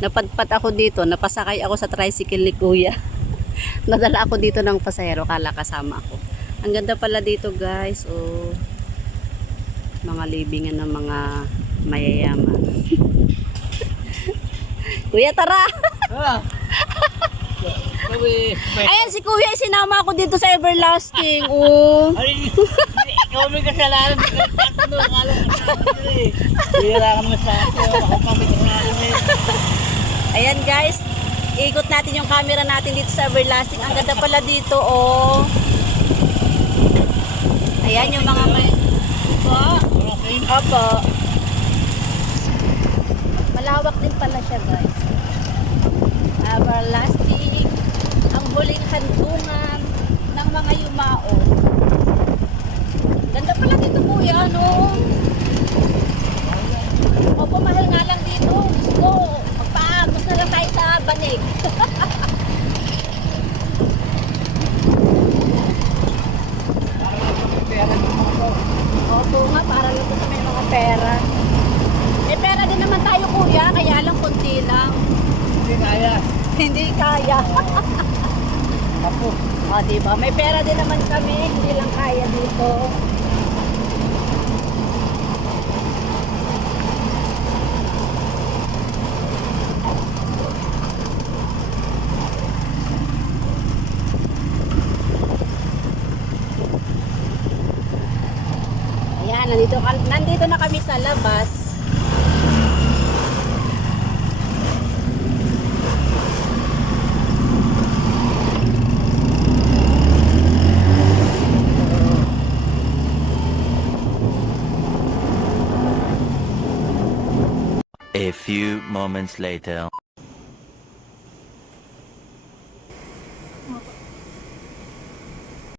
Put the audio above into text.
Napadpad ako dito, napasakay ako sa tricycle ni Kuya. Nadala ako dito ng pasahero, kala kasama ako. Ang ganda pala dito guys, oh. Mga libingan ng mga mayayaman. Kuya, tara! Ah. Ayan si Kuya, sinama ako dito sa Everlasting. Oh. Ikaw may kasalanan. Ano, akala ko kasalanan eh. Bira ka naman sa akin. Ako pa may kasalanan eh. Ayan guys, ikot natin yung camera natin dito sa Everlasting. Ang ganda pala dito, oh. Ayan yung mga may... Okay. Opo. Malawak din pala siya, guys. Everlasting. Ang huling handungan ng mga yumao. Ganda pala dito, kuya, ano? Opo, mahal nga lang dito. Gusto, magpaagos na lang tayo sa banig. Opo nga, para lang sa may mga pera. May pera din naman tayo, kuya, kaya lang konti lang. Hindi kaya. Hindi kaya. Ako. O, diba? May pera din naman kami, hindi lang kaya dito. Ayan, nandito, nandito na kami sa labas. A few moments later.